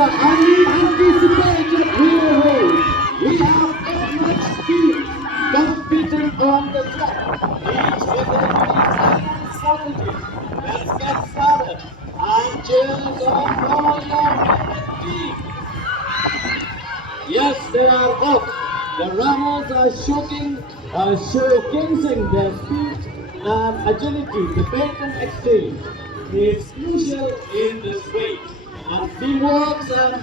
unanticipated relay. We have 8 teams competing on the track, each with a unique strategy. Let's get started. And cheers on all your favorite teams. Yes, they are off. The runners are showcasing their speed and agility. The patent exchange is crucial in this race, and teamwork and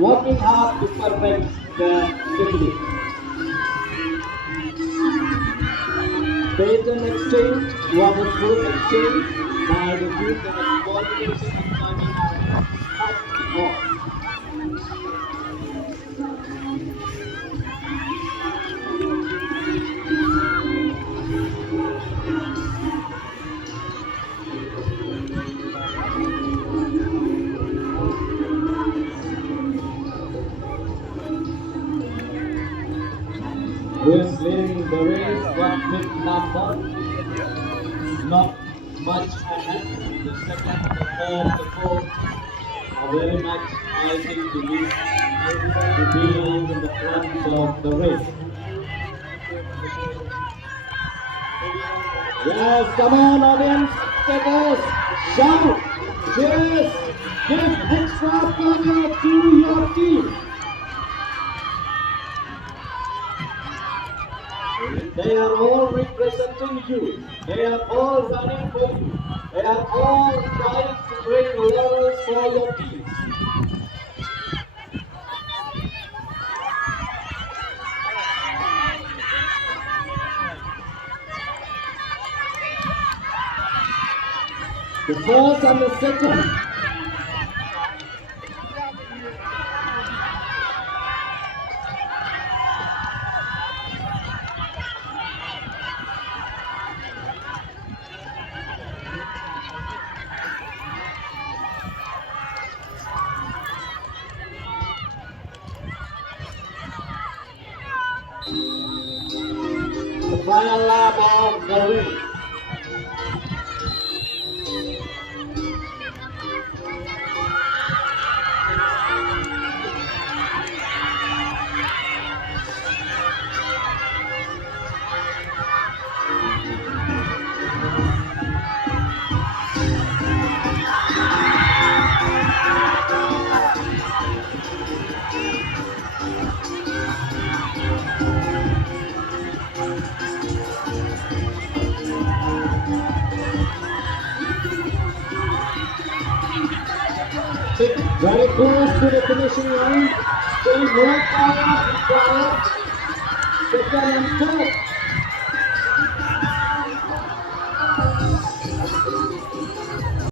working hard to perfect the technique. Patent exchange was a full exchange by the group that coordination and planning are off. Who is leading the race? What big number? Not much ahead. The second, the third, the fourth are very much fighting to be in the front of the race. Yes, come on, audience, takers, shout, cheers, give extra power to your team. They are all representing you. They are all running for you. They are all trying to break levels for your team. The first and the second. The final lap of the race. Very close to the finishing line. Still more power required. Second and third.